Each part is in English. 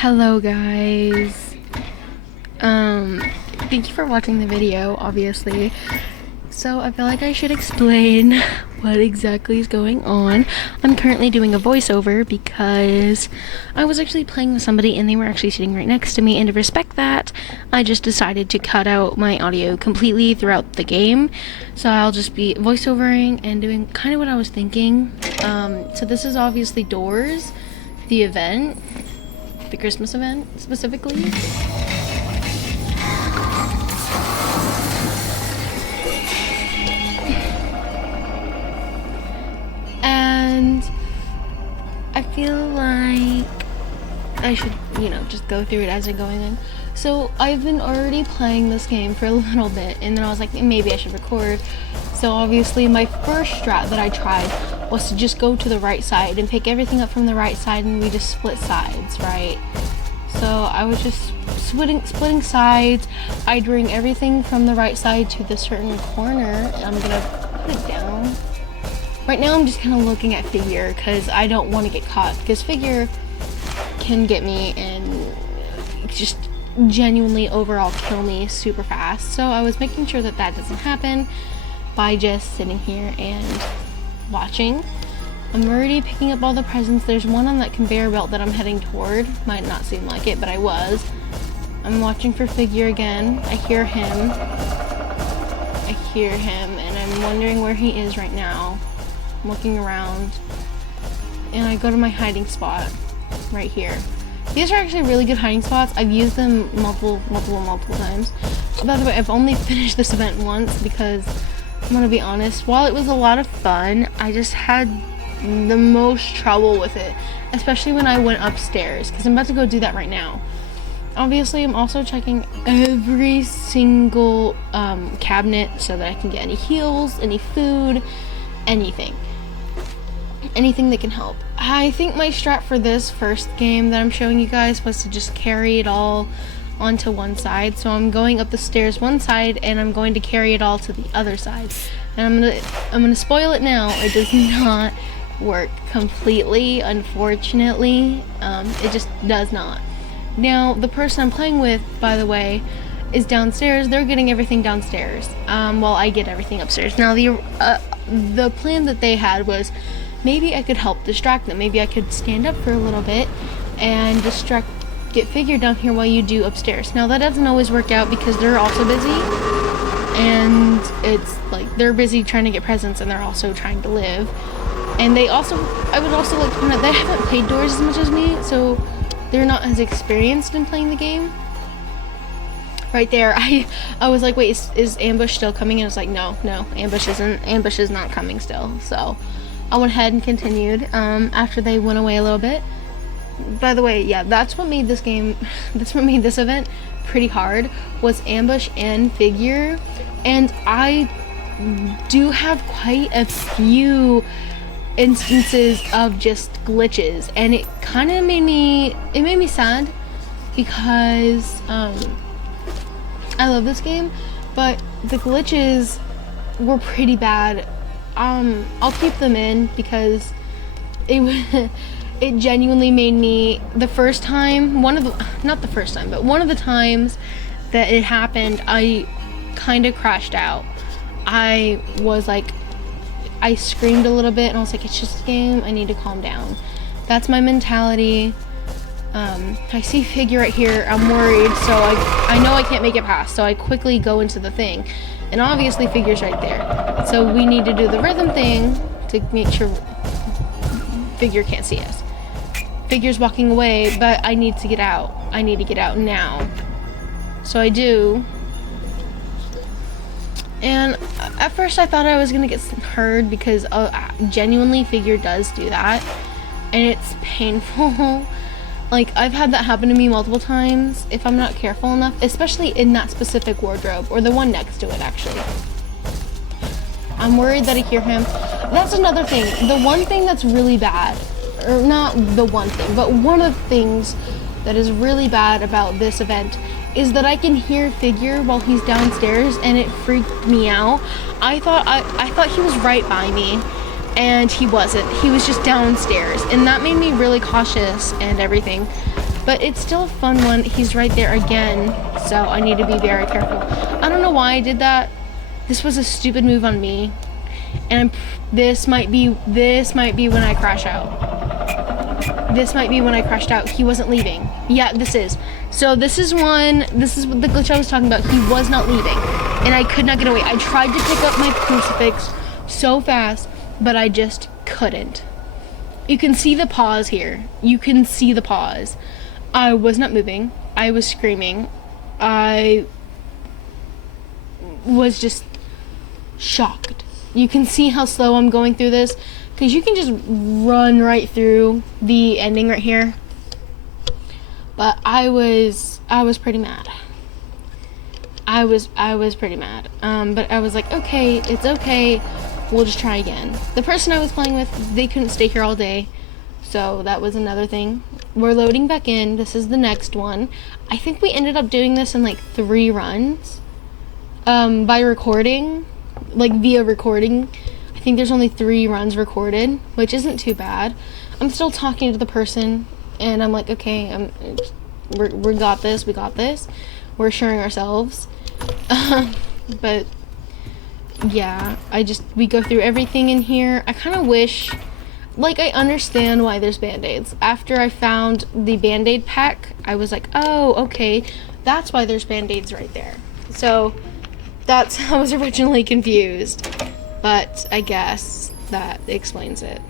Hello guys. Thank you for watching the video, obviously. So I feel like I should explain what exactly is going on. I'm currently doing a voiceover because I was actually playing with somebody and they were actually sitting right next to me, and to respect that, I just decided to cut out my audio completely throughout the game. So I'll just be voiceovering and doing kind of what I was thinking. So this is obviously Doors, the event, the Christmas event specifically. And I feel like I should, just go through it as I'm going in. So I've been already playing this game for a little bit, and then I was like, maybe I should record. So obviously my first strat that I tried was to just go to the right side and pick everything up from the right side, and we just split sides, right? So I was just splitting sides. I'd bring everything from the right side to the certain corner. I'm gonna put it down. Right now I'm just kind of looking at Figure because I don't want to get caught, because Figure can get me and just genuinely overall kill me super fast. So I was making sure that that doesn't happen by just sitting here and watching. I'm already picking up all the presents. There's one on that conveyor belt that I'm heading toward. Might not seem like it, but I was. I'm watching for Figure again. I hear him, and I'm wondering where he is right now. I'm looking around, and I go to my hiding spot right here. These are actually really good hiding spots. I've used them multiple times. By the way, I've only finished this event once because I'm gonna be honest, while it was a lot of fun, I just had the most trouble with it, especially when I went upstairs, because I'm about to go do that right now. Obviously, I'm also checking every single cabinet so that I can get any heals, any food, anything that can help. I think my strat for this first game that I'm showing you guys was to just carry it all onto one side. So I'm going up the stairs one side, and I'm going to carry it all to the other side. And I'm gonna spoil it now. It does not work completely, unfortunately. It just does not. Now, the person I'm playing with, by the way, is downstairs. They're getting everything downstairs, while I get everything upstairs. Now, the plan that they had was maybe I could help distract them. Maybe I could stand up for a little bit and get Figure down here while you do upstairs. Now, that doesn't always work out because they're also busy, and it's like they're busy trying to get presents and they're also trying to live. And I would also like to point out, they haven't played Doors as much as me, so they're not as experienced in playing the game. Right there, I was like, wait, is Ambush still coming? And it's like, no, Ambush is not coming still. So I went ahead and continued after they went away a little bit. By the way, yeah, that's what made this event pretty hard, was Ambush and Figure. And I do have quite a few instances of just glitches, and it kind of made me sad, because I love this game, but the glitches were pretty bad. I'll keep them in because it genuinely made me, one of the times that it happened, I kind of crashed out. I was like, I screamed a little bit and I was like, it's just a game, I need to calm down. That's my mentality. I see Figure right here, I'm worried, so I know I can't make it past, so I quickly go into the thing. And obviously Figure's right there. So we need to do the rhythm thing to make sure Figure can't see us. Figure's walking away, but I need to get out. I need to get out now. So I do. And at first I thought I was gonna get heard, because genuinely Figure does do that, and it's painful. Like, I've had that happen to me multiple times if I'm not careful enough, especially in that specific wardrobe, or the one next to it, actually. I'm worried that I hear him. That's another thing. The one thing that's really bad, or not the one thing, but one of the things that is really bad about this event is that I can hear Figure while he's downstairs, and it freaked me out. I thought he was right by me, and he wasn't. He was just downstairs, and that made me really cautious and everything. but it's still a fun one. He's right there again, so I need to be very careful. I don't know why I did that. This was a stupid move on me, and this might be when I crash out. This might be when I crashed out. He wasn't leaving. Yeah, this is. So this is what the glitch I was talking about. He was not leaving, and I could not get away. I tried to pick up my crucifix so fast, but I just couldn't. You can see the pause here. You can see the pause. I was not moving. I was screaming. I was just shocked. You can see how slow I'm going through this, because you can just run right through the ending right here. But I was pretty mad. I was pretty mad. But I was like, okay, it's okay. We'll just try again. The person I was playing with, they couldn't stay here all day, so that was another thing. We're loading back in. This is the next one. I think we ended up doing this in like 3 runs by recording, like via recording. I think there's only 3 runs recorded, which isn't too bad. I'm still talking to the person, and I'm like, okay, we got this. We're assuring ourselves. But yeah, we go through everything in here. I kind of wish, like, I understand why there's band-aids. After I found the band-aid pack, I was like, oh, okay, that's why there's band-aids right there. So that's how I was originally confused, but I guess that explains it.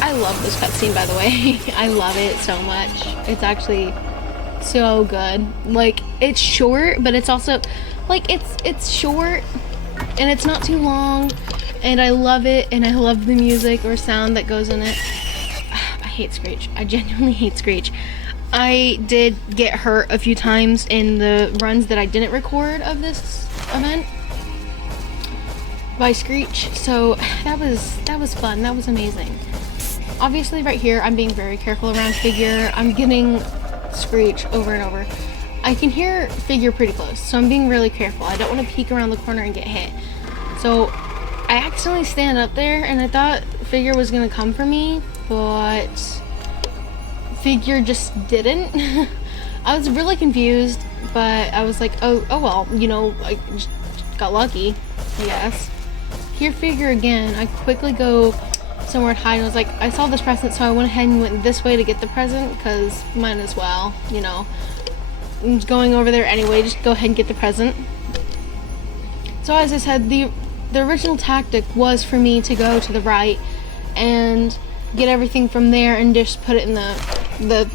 I love this cutscene, by the way. I love it so much. It's actually so good. Like, it's short, but it's also like it's short and it's not too long, and I love it, and I love the music or sound that goes in it. I hate Screech. I genuinely hate Screech. I did get hurt a few times in the runs that I didn't record of this event by Screech, so that was fun. That was amazing. Obviously right here I'm being very careful around Figure. I'm getting Screech over and over. I can hear Figure pretty close, so I'm being really careful. I don't want to peek around the corner and get hit. So I accidentally stand up there, and I thought Figure was gonna come for me, but Figure just didn't. I was really confused, but I was like, oh well, you know, I just got lucky, I guess. Hear Figure again. I quickly go somewhere to hide, and I was like, I saw this present, so I went ahead and went this way to get the present, because might as well, you know. I'm just going over there anyway, just go ahead and get the present. So as I said, the original tactic was for me to go to the right and get everything from there and just put it in the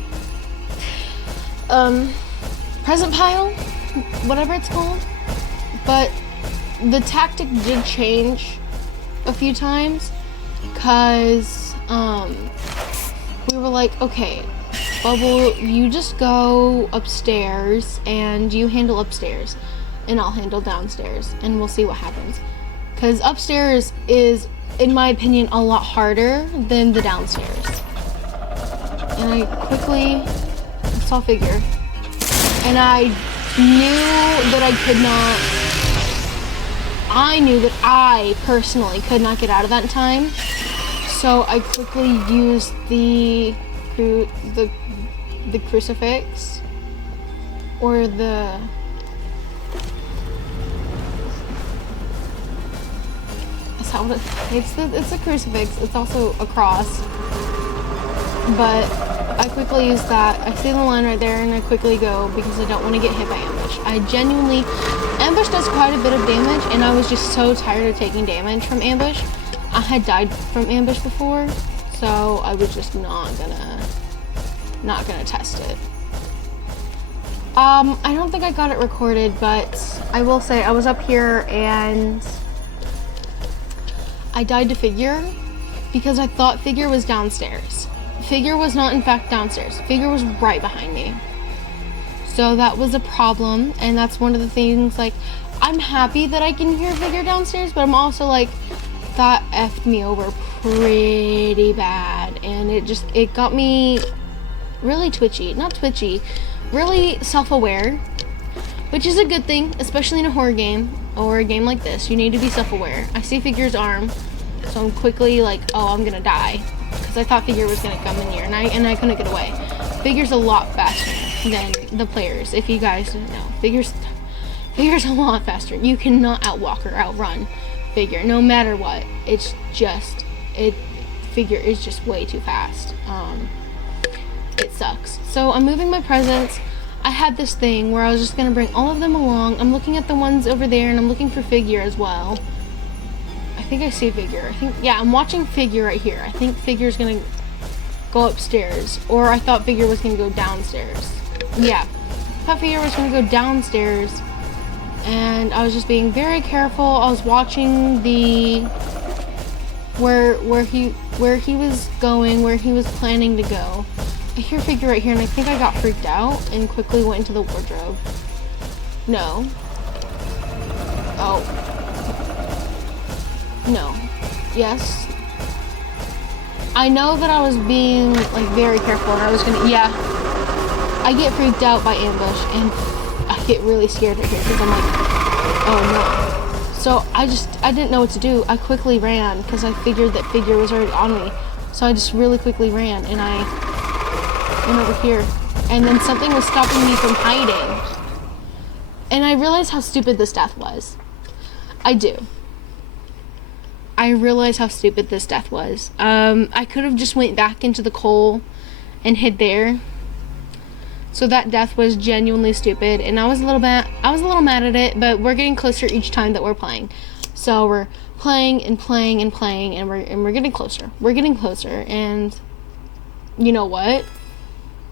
present pile, whatever it's called. But the tactic did change a few times, because we were like, okay, Bubble, you just go upstairs and you handle upstairs, and I'll handle downstairs, and we'll see what happens. Because upstairs is, in my opinion, a lot harder than the downstairs. And I quickly saw Figure, and I knew that I knew that I personally could not get out of that in time. So I quickly used the crucifix, or it's a crucifix. It's also a cross, but I quickly use that. I see the line right there, and I quickly go, because I don't want to get hit by ambush. Ambush does quite a bit of damage, and I was just so tired of taking damage from ambush. I had died from ambush before, so I was just not gonna test it. I don't think I got it recorded, but I will say I was up here and I died to Figure because I thought Figure was downstairs. Figure was not in fact downstairs. Figure was right behind me. So that was a problem, and that's one of the things, like, I'm happy that I can hear Figure downstairs, but I'm also like, that effed me over pretty bad, and it got me really really self-aware, which is a good thing, especially in a horror game or a game like this. You need to be self-aware. I see Figure's arm, So I'm quickly like, oh, I'm gonna die. Because I thought Figure was gonna come in here, and I couldn't get away. Figure's a lot faster than the players, if you guys didn't know. Figure's a lot faster. You cannot outwalk or outrun Figure, no matter what. It's just, Figure is just way too fast. It sucks. So I'm moving my presents. I had this thing where I was just gonna bring all of them along. I'm looking at the ones over there, and I'm looking for Figure as well. I think I see Figure. Yeah, I'm watching Figure right here. I think Figure's gonna go upstairs, or I thought Figure was gonna go downstairs. Yeah, I thought Figure was gonna go downstairs, and I was just being very careful. I was watching the where he was going, where he was planning to go. I hear Figure right here, and I think I got freaked out and quickly went into the wardrobe. No. Oh. No. Yes. I know that I was being like very careful, and I was gonna, yeah. I get freaked out by ambush, and I get really scared right here because I'm like, oh no. So I didn't know what to do. I quickly ran because I figured that Figure was already on me. So I just really quickly ran, and I went over here, and then something was stopping me from hiding. And I realized how stupid this death was. I do. I realized how stupid this death was. I could have just went back into the coal and hid there. So that death was genuinely stupid, and I was a little mad at it, but we're getting closer each time that we're playing. So we're playing and playing and playing, and we're getting closer. We're getting closer, and you know what?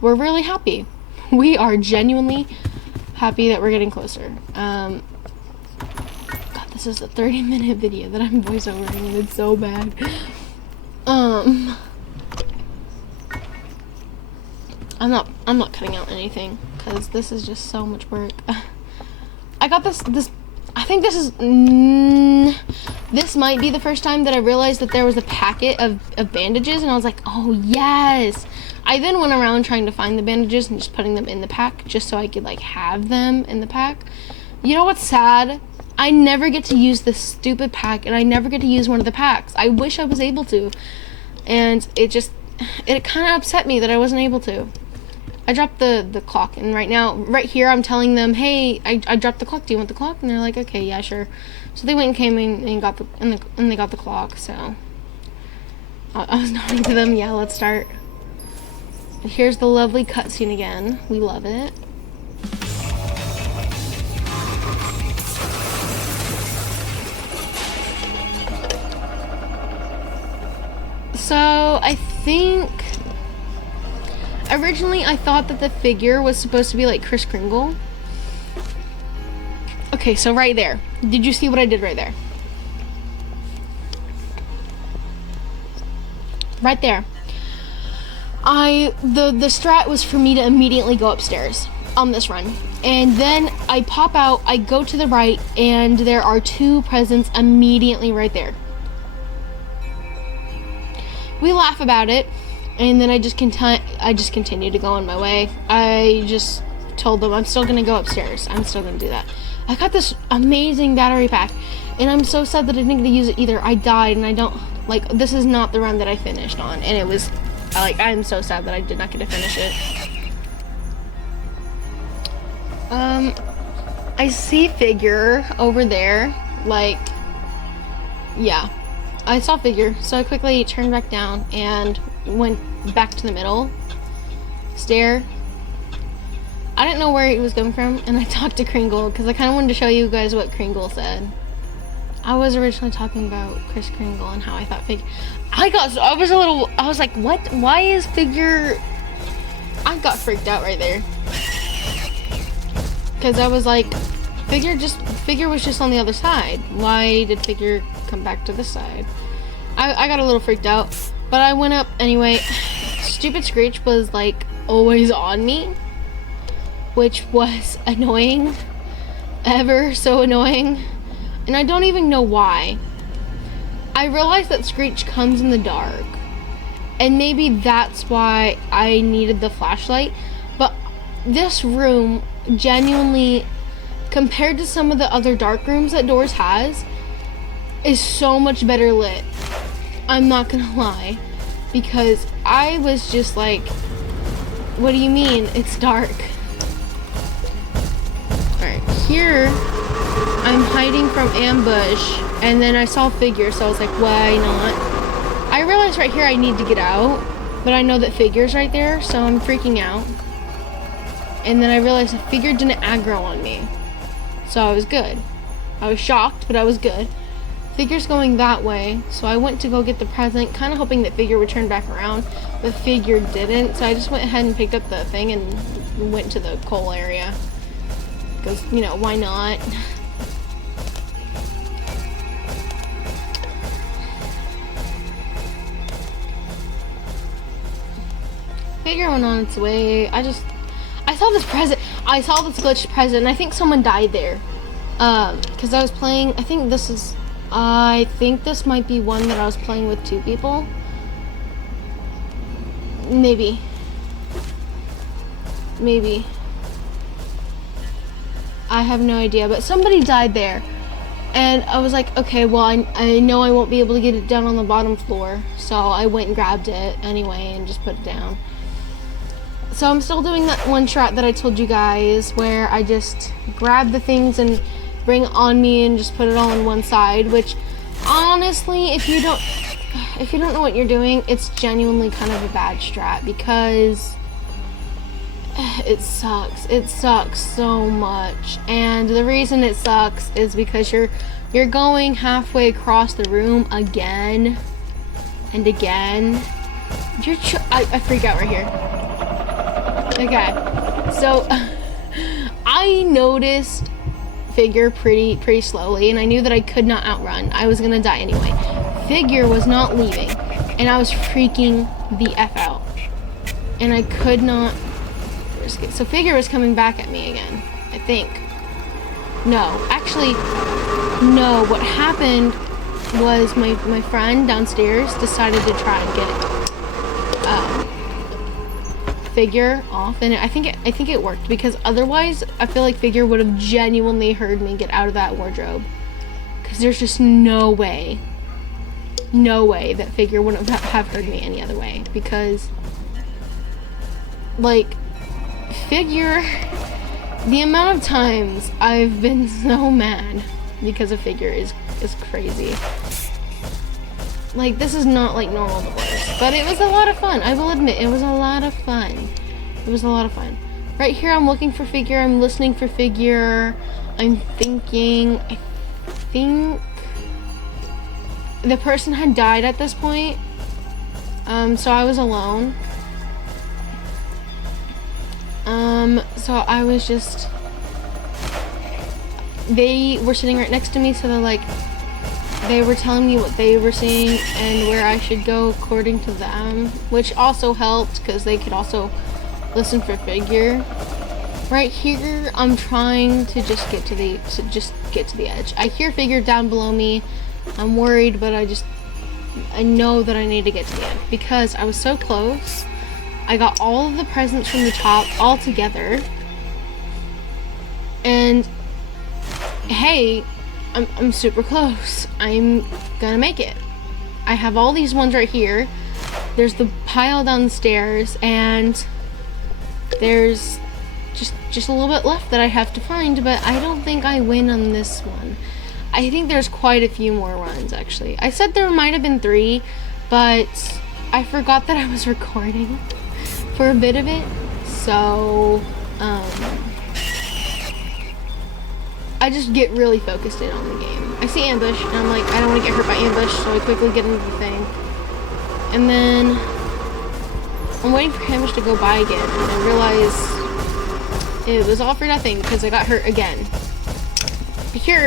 We're really happy. We are genuinely happy that we're getting closer. God, this is a 30-minute video that I'm voiceovering, and it's so bad. I'm not cutting out anything because this is just so much work. I got this. I think this is. This might be the first time that I realized that there was a packet of bandages, and I was like, oh yes. I then went around trying to find the bandages and just putting them in the pack just so I could like have them in the pack. You know what's sad? I never get to use this stupid pack, and I never get to use one of the packs. I wish I was able to, and it kind of upset me that I wasn't able to. I dropped the clock, and right here, I'm telling them, hey, I dropped the clock. Do you want the clock? And they're like, okay, yeah, sure. So they went and came in and got they got the clock. So I was nodding to them. Yeah, let's start. And here's the lovely cutscene again. We love it. So I think originally I thought that the Figure was supposed to be like Kris Kringle. Okay, so right there. Did you see what I did right there? Right there. The strat was for me to immediately go upstairs on this run. And then I pop out, I go to the right, and there are two presents immediately right there. We laugh about it, and then I just continue to go on my way. I just told them I'm still gonna go upstairs. I'm still gonna do that. I got this amazing battery pack, and I'm so sad that I didn't get to use it either. I died, and I don't like. This is not the run that I finished on, and it was like I'm so sad that I did not get to finish it. I see Figure over there. Like, yeah. I saw Figure, so I quickly turned back down and went back to the middle stair. I didn't know where he was coming from, and I talked to Kringle because I kind of wanted to show you guys what Kringle said. I was originally talking about Kris Kringle and how I thought Figure. I was like, what? Why is Figure? I got freaked out right there because I was like, Figure was just on the other side. Why did Figure come back to this side? I got a little freaked out, but I went up anyway. Stupid Screech was like always on me, which was annoying, ever so annoying, and I don't even know why. I realized that Screech comes in the dark, and maybe that's why I needed the flashlight, but this room genuinely, compared to some of the other dark rooms that Doors has, is so much better lit. I'm not gonna lie, because I was just like, what do you mean? It's dark. Alright, here I'm hiding from ambush, and then I saw figure, so I was like, why not? I realized right here I need to get out, but I know that figure's right there, so I'm freaking out. And then I realized the figure didn't aggro on me, so I was good. I was shocked, but I was good. Figure's going that way, so I went to go get the present, kind of hoping that figure would turn back around, but figure didn't, so I just went ahead and picked up the thing and went to the coal area. Because, you know, why not? Figure went on its way. I saw this present. I saw this glitched present, and I think someone died there. Because I was playing, I think this might be one that I was playing with 2 people. Maybe. I have no idea, but somebody died there. And I was like, okay, well, I know I won't be able to get it down on the bottom floor. So I went and grabbed it anyway and just put it down. So I'm still doing that one strat that I told you guys, where I just grab the things and bring it on me and just put it all on one side, which honestly, if you don't know what you're doing, it's genuinely kind of a bad strat, because it sucks. It sucks so much. And the reason it sucks is because you're going halfway across the room again and again. I freak out right here. Okay, so I noticed figure pretty slowly, and I knew that I could not outrun. I was gonna die anyway. Figure was not leaving, and I was freaking the F out, and I could not risk it. So figure was coming back at me again, I think. No, actually, no. What happened was my friend downstairs decided to try and get figure off, and I think it worked, because otherwise I feel like figure would have genuinely heard me get out of that wardrobe, because there's just no way that figure wouldn't have heard me any other way, because like figure, the amount of times I've been so mad because of figure is crazy. Like, this is not like normal divorce, but it was a lot of fun. I will admit, it was a lot of fun. It was a lot of fun. Right here, I'm looking for figure. I'm listening for figure. I'm thinking. I think the person had died at this point. So I was alone. So I was just. They were sitting right next to me, so they're like. They were telling me what they were seeing and where I should go according to them, which also helped because they could also listen for figure. Right here, I'm trying to just get to the edge. I hear figure down below me. I'm worried, but I know that I need to get to the end because I was so close. I got all of the presents from the top all together, and hey, I'm super close. I'm gonna make it. I have all these ones right here. There's the pile downstairs, and there's just a little bit left that I have to find, but I don't think I win on this one. I think there's quite a few more runs, actually. I said there might have been 3, but I forgot that I was recording for a bit of it, so I just get really focused in on the game. I see ambush, and I'm like, I don't want to get hurt by ambush, so I quickly get into the thing. And then I'm waiting for ambush to go by again, and I realize it was all for nothing because I got hurt again.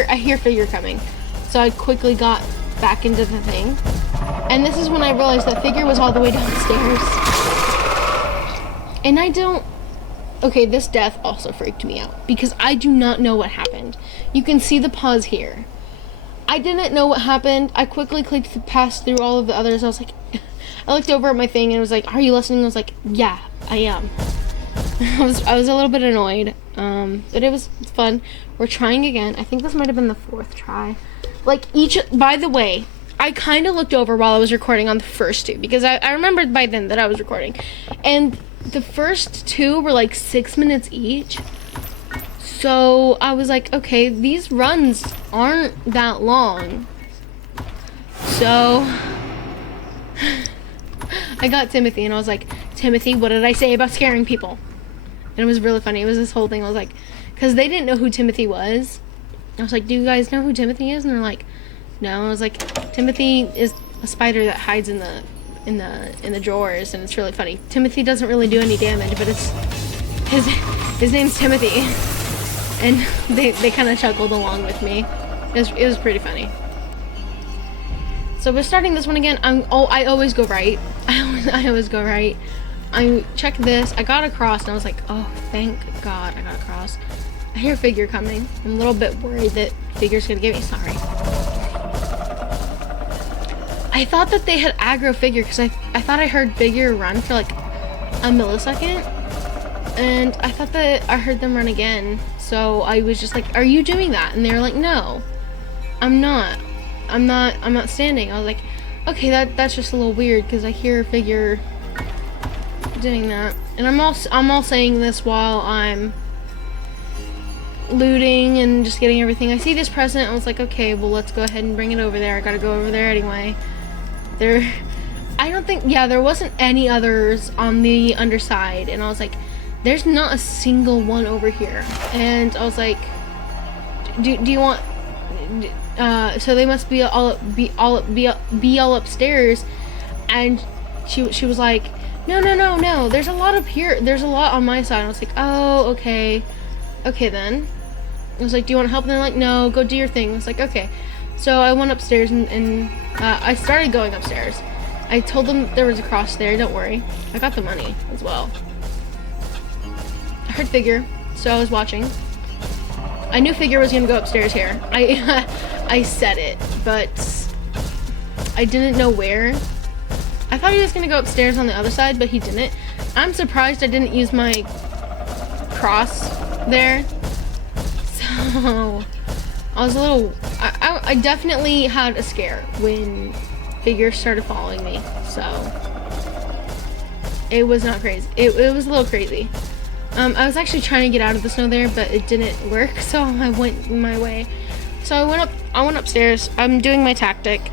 I hear figure coming, so I quickly got back into the thing. And this is when I realized that figure was all the way downstairs. And I don't... Okay, this death also freaked me out because I do not know what happened. You can see the pause here. I didn't know what happened. I quickly clicked to pass through all of the others. I was like, I looked over at my thing and it was like, are you listening? I was like, yeah, I am. I was a little bit annoyed, but it was fun. We're trying again. I think this might have been the 4th try. Like by the way, I kind of looked over while I was recording on the first two because I remembered by then that I was recording. And the first two were like 6 minutes each. So I was like, okay, these runs aren't that long. So I got Timothy and I was like, Timothy, what did I say about scaring people? And it was really funny. It was this whole thing. I was like, because they didn't know who Timothy was. I was like, do you guys know who Timothy is? And they're like, no. I was like, Timothy is a spider that hides in the drawers, and it's really funny. Timothy doesn't really do any damage, but it's his name's Timothy. And they kind of chuckled along with me. It was pretty funny. So we're starting this one again. I always go right. I always go right. I checked this. I got across, and I was like, oh, thank God I got across. I hear Figure coming. I'm a little bit worried that Figure's gonna get me. Sorry. I thought that they had aggro Figure because I thought I heard Figure run for like a millisecond, and I thought that I heard them run again. So I was just like, are you doing that? And they were like, no, I'm not standing. I was like, okay, that's just a little weird because I hear Figure doing that. And I'm all saying this while I'm looting and just getting everything. I see this present. I was like, okay, well, let's go ahead and bring it over there. I gotta go over there anyway. I don't think, yeah, there wasn't any others on the underside. And I was like, there's not a single one over here. And I was like, do you want, so they must be all upstairs. And she was like, no, there's a lot up here. There's a lot on my side. I was like, oh, okay then. I was like, do you want to help? And they're like, no, go do your thing. I was like, okay. So I went upstairs and I started going upstairs. I told them there was a cross there, don't worry. I got the money as well. I heard Figure, so I was watching. I knew Figure was gonna go upstairs here. I said it, but I didn't know where. I thought he was gonna go upstairs on the other side, but he didn't. I'm surprised I didn't use my cross there. So I was a little, I definitely had a scare when Figure started following me. So it was not crazy. It was a little crazy. I was actually trying to get out of the snow there, but it didn't work, so I went my way. So I went upstairs. I'm doing my tactic.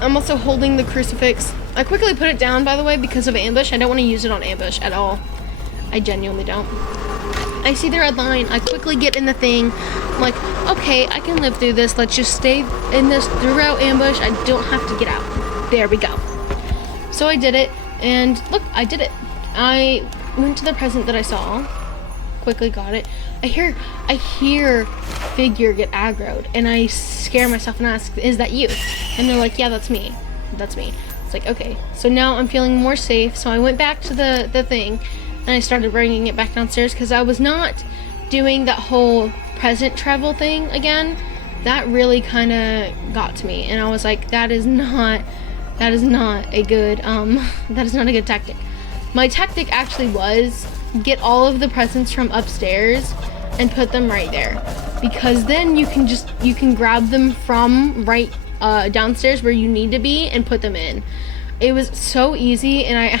I'm also holding the crucifix. I quickly put it down, by the way, because of ambush. I don't want to use it on ambush at all. I genuinely don't. I see the red line. I quickly get in the thing. I'm like, okay, I can live through this. Let's just stay in this throughout ambush. I don't have to get out. There we go. So I did it, and look, I did it. I went to the present that I saw. Quickly got it. I hear Figure get aggroed, and I scare myself and ask, is that you? And they're like, yeah, that's me. That's me. It's like, okay. So now I'm feeling more safe. So I went back to the thing, and I started bringing it back downstairs because I was not doing that whole present travel thing again. That really kind of got to me, and I was like, that is not a good tactic. My tactic actually was get all of the presents from upstairs and put them right there, because then you can grab them from right downstairs where you need to be and put them in. It was so easy, and I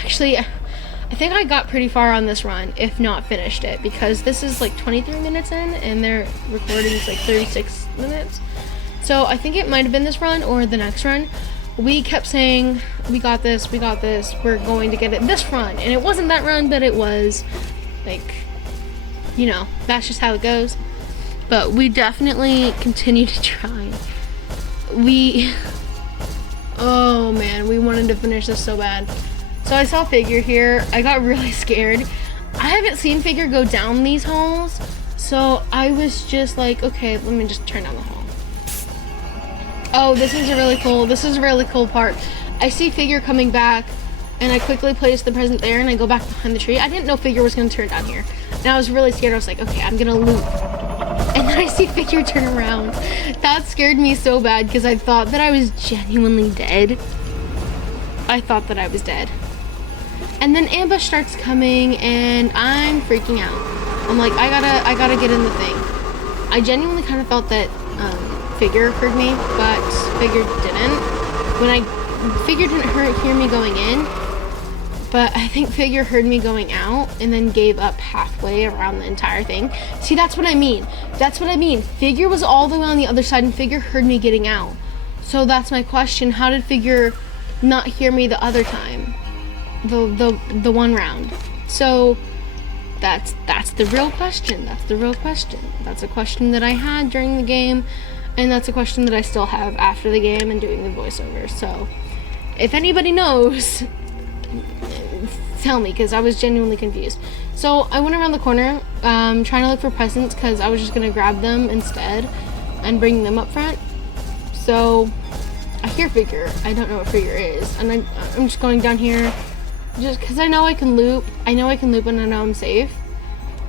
think I got pretty far on this run, if not finished it, because this is like 23 minutes in and their recording is like 36 minutes. So I think it might have been this run or the next run. We kept saying, we got this, we're going to get it this run. And it wasn't that run, but it was, like, you know, that's just how it goes. But we definitely continue to try. Oh man, we wanted to finish this so bad. So I saw Figure here. I got really scared. I haven't seen Figure go down these halls. So I was just like, okay, let me just turn down the hall. Oh, this is a really cool part. I see Figure coming back, and I quickly place the present there, and I go back behind the tree. I didn't know Figure was gonna turn down here. And I was really scared. I was like, okay, I'm gonna loop. And then I see Figure turn around. That scared me so bad because I thought that I was genuinely dead. I thought that I was dead. And then ambush starts coming, and I'm freaking out. I'm like, I gotta get in the thing. I genuinely kind of felt that Figure heard me, but Figure didn't. Figure didn't hear me going in, but I think Figure heard me going out and then gave up halfway around the entire thing. See, that's what I mean. Figure was all the way on the other side and Figure heard me getting out. So that's my question. How did Figure not hear me the other time? The one round. So that's the real question. That's a question that I had during the game, and that's a question that I still have after the game and doing the voiceover. So if anybody knows, tell me, because I was genuinely confused. So I went around the corner trying to look for presents, because I was just gonna grab them instead and bring them up front. So I hear Figure. I don't know what Figure is, and I'm just going down here just because I know I can loop. And I know I'm safe.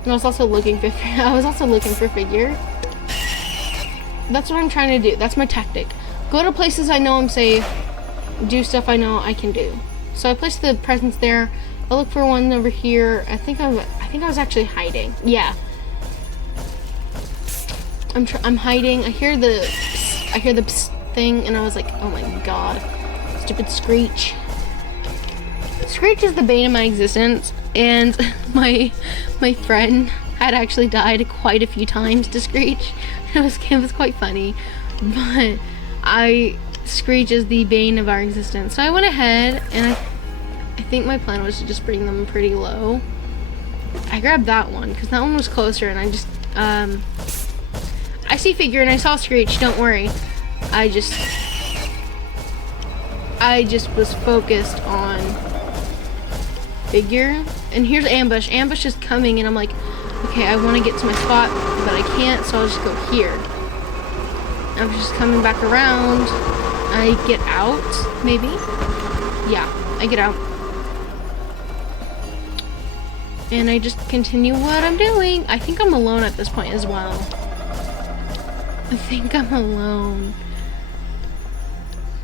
And I was also looking for Figure. That's what I'm trying to do. That's my tactic. Go to places I know I'm safe. Do stuff I know I can do. So I placed the presents there. I look for one over here. I think I was actually hiding. Yeah. I'm hiding. I hear the psst thing, and I was like, oh my god, stupid Screech. Screech is the bane of my existence, and my friend had actually died quite a few times to Screech. It was quite funny, but Screech is the bane of our existence. So I went ahead, and I think my plan was to just bring them pretty low. I grabbed that one because that one was closer, and I just I see Figure and I saw Screech. Don't worry, I just was focused on Figure. And here's Ambush. Ambush is coming, and I'm like, okay, I want to get to my spot, but I can't, so I'll just go here. Ambush is coming back around. I get out, maybe? Yeah, I get out. And I just continue what I'm doing. I think I'm alone at this point as well. I think I'm alone.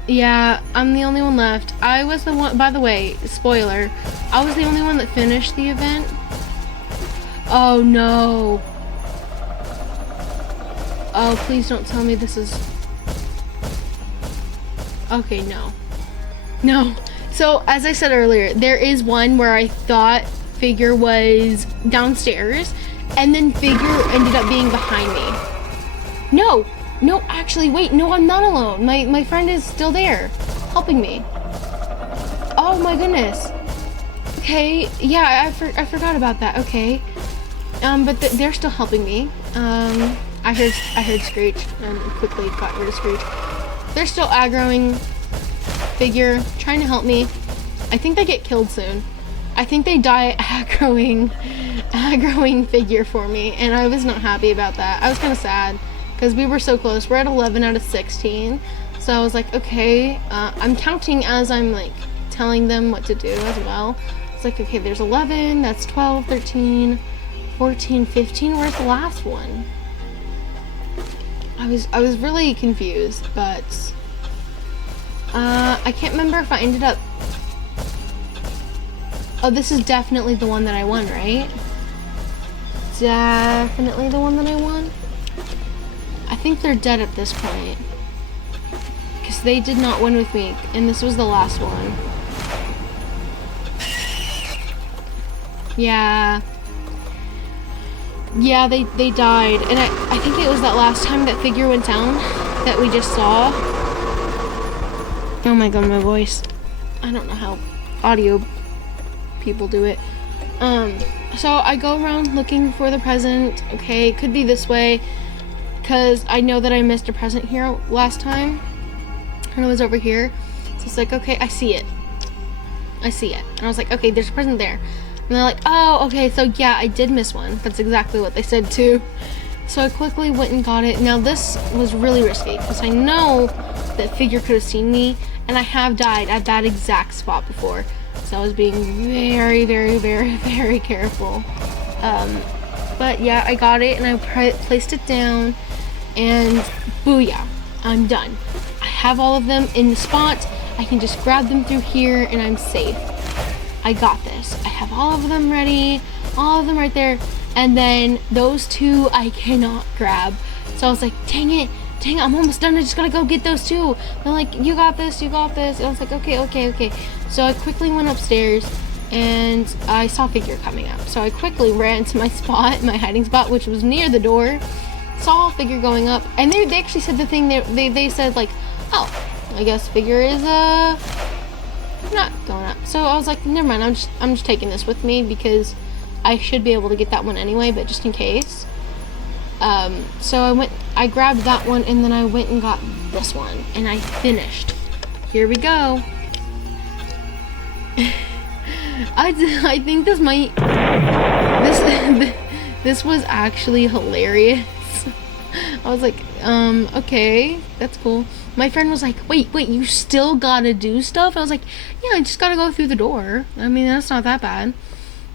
Yeah, I'm the only one left. I was the one, by the way, spoiler, I was the only one that finished the event. Oh no. Oh, please don't tell me this is... Okay, no. No. So, as I said earlier, there is one where I thought Figure was downstairs, and then Figure ended up being behind me. No! No, actually, wait, no, I'm not alone. My friend is still there, helping me. Oh my goodness. Okay, yeah, I forgot about that, okay. But they're still helping me. I heard Screech, and quickly got rid of Screech. They're still aggroing Figure, trying to help me. I think they get killed soon. I think they die aggroing Figure for me, and I was not happy about that. I was kind of sad, because we were so close. We're at 11 out of 16, so I was like, okay, I'm counting as I'm, like, telling them what to do as well. It's like, okay, there's 11, that's 12, 13, 14, 15, where's the last one? I was really confused, but, I can't remember if I ended up... Oh, this is definitely the one that I won, right? Definitely the one that I won? I think they're dead at this point. Because they did not win with me, and this was the last one. Yeah. Yeah, they died. And I think it was that last time that Figure went down that we just saw. Oh my god, my voice. I don't know how audio people do it. So I go around looking for the present. Okay, it could be this way, because I know that I missed a present here last time, and it was over here. So it's like, okay, I see it. And I was like, okay, there's a present there. And they're like, oh, okay, so yeah, I did miss one. That's exactly what they said too. So I quickly went and got it. Now this was really risky, because I know that Figure could have seen me, and I have died at that exact spot before. So I was being very, very, very, very careful. But yeah, I got it, and I placed it down, and booyah, I'm done. I have all of them in the spot. I can just grab them through here, and I'm safe. I got this. I have all of them ready, all of them right there, and then those two I cannot grab. So I was like, dang it, dang, I'm almost done. I just gotta go get those two. They're like, you got this, you got this. And I was like, okay. So I quickly went upstairs and I saw a figure coming up. So I quickly ran to my spot, my hiding spot, which was near the door. Saw a figure going up, and they actually said the thing, they said like, oh, I guess figure is not going up. So I was like, never mind, I'm just taking this with me because I should be able to get that one anyway, but just in case. So I grabbed that one, and then I went and got this one, and I finished. Here we go. I think this was actually hilarious. I was like, okay, that's cool. My friend was like, wait, you still gotta do stuff? I was like, yeah, I just gotta go through the door. I mean, that's not that bad.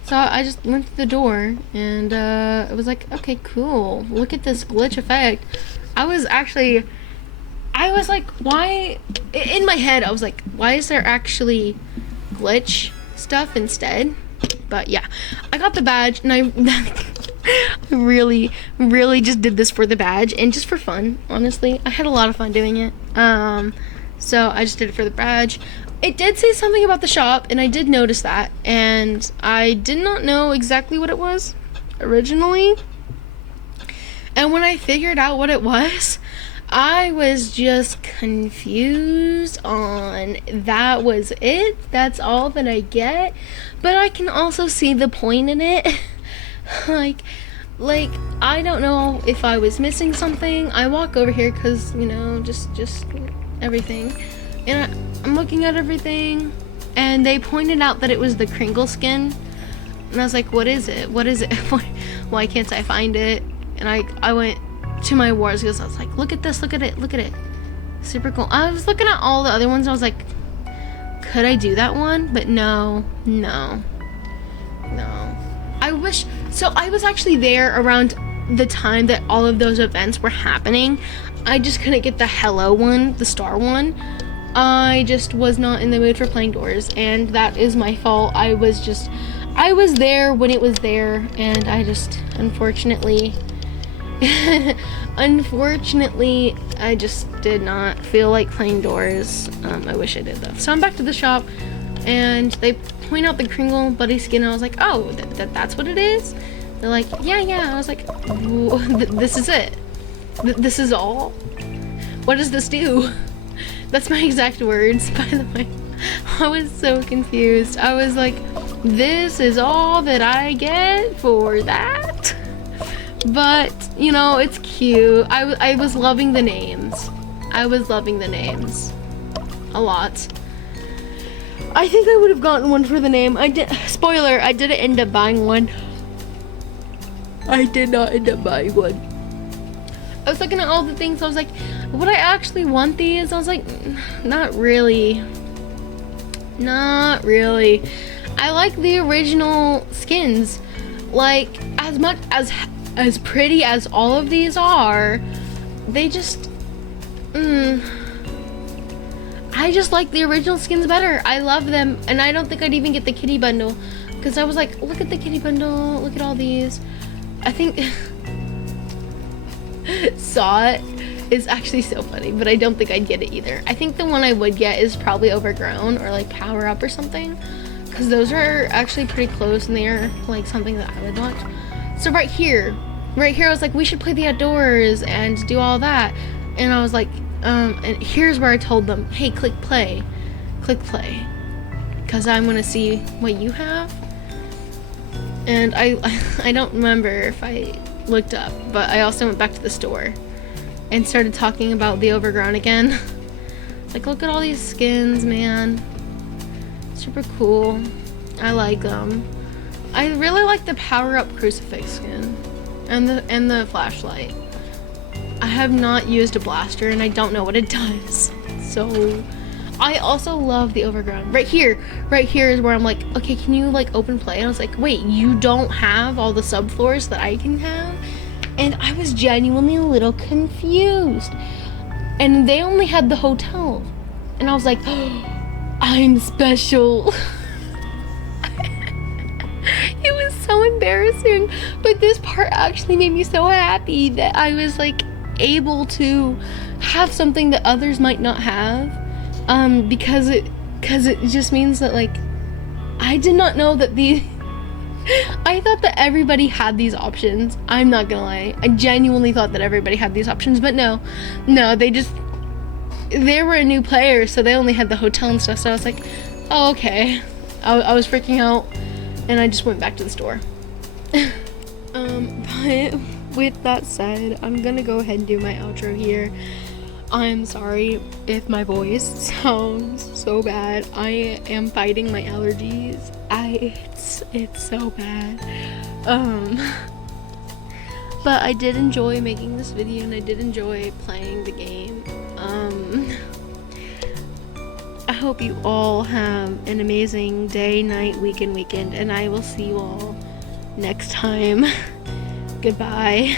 So I just went through the door, and it was like, okay, cool. Look at this glitch effect. I was like, why? In my head, I was like, why is there actually glitch stuff instead? But yeah, I got the badge, and I really just did this for the badge and just for fun. Honestly, I had a lot of fun doing it. So I just did it for the badge. It did say something about the shop, and I did notice that, and I did not know exactly what it was originally. And when I figured out what it was, I was just confused on that was it. That's all that I get. But I can also see the point in it. like I don't know if I was missing something. I walk over here because, you know, just everything. And I'm looking at everything, and they pointed out that it was the Kringle skin. And I was like, what is it? Why can't I find it? And I went to my wars because I was like, look at this, look at it. Super cool. I was looking at all the other ones, and I was like, could I do that one? But no. I wish. So I was actually there around the time that all of those events were happening. I just couldn't get the hello one, the star one. I just was not in the mood for playing doors, and that is my fault. I was there when it was there, and I just, unfortunately, I just did not feel like playing doors. I wish I did though. So I'm back to the shop, and they point out the Kringle Buddy skin, and I was like, oh, that's what it is? They're like, yeah. I was like, this is it? This is all? What does this do? That's my exact words, by the way. I was so confused. I was like, this is all that I get for that? But, you know, it's cute. I was loving the names. A lot. I think I would have gotten one for the name. Spoiler, I didn't end up buying one. I did not end up buying one. I was looking at all the things. I was like, would I actually want these? I was like, not really. I like the original skins. Like, as much as pretty as all of these are, they just, I just like the original skins better. I love them, and I don't think I'd even get the kitty bundle, because I was like, look at the kitty bundle, look at all these. I think Saw It is actually so funny, but I don't think I'd get it either. I think the one I would get is probably Overgrown or like Power Up or something, because those are actually pretty close, and they're like something that I would watch. So right here I was like, we should play the outdoors and do all that, and I was like, and here's where I told them, hey, click play, because I'm gonna see what you have. And I don't remember if I looked up, but I also went back to the store and started talking about the Overgrown again. Like, look at all these skins, man. Super cool. I like them. I really like the Power Up Crucifix skin and the flashlight. I have not used a blaster, and I don't know what it does. So I also love the Overgrown. Right here is where I'm like, okay, can you like open play? And I was like, wait, you don't have all the subfloors that I can have? And I was genuinely a little confused. And they only had the hotel. And I was like, oh, I'm special. It was so embarrassing. But this part actually made me so happy that I was like, able to have something that others might not have, because it just means that, like, I did not know that I thought that everybody had these options. I'm not gonna lie. I genuinely thought that everybody had these options, but no, they were a new player, so they only had the hotel and stuff, so I was like, oh, okay. I was freaking out, and I just went back to the store. But with that said, I'm gonna go ahead and do my outro here. I'm sorry if my voice sounds so bad. I am fighting my allergies. It's so bad. But I did enjoy making this video, and I did enjoy playing the game. I hope you all have an amazing day, night, weekend, and I will see you all next time. Goodbye.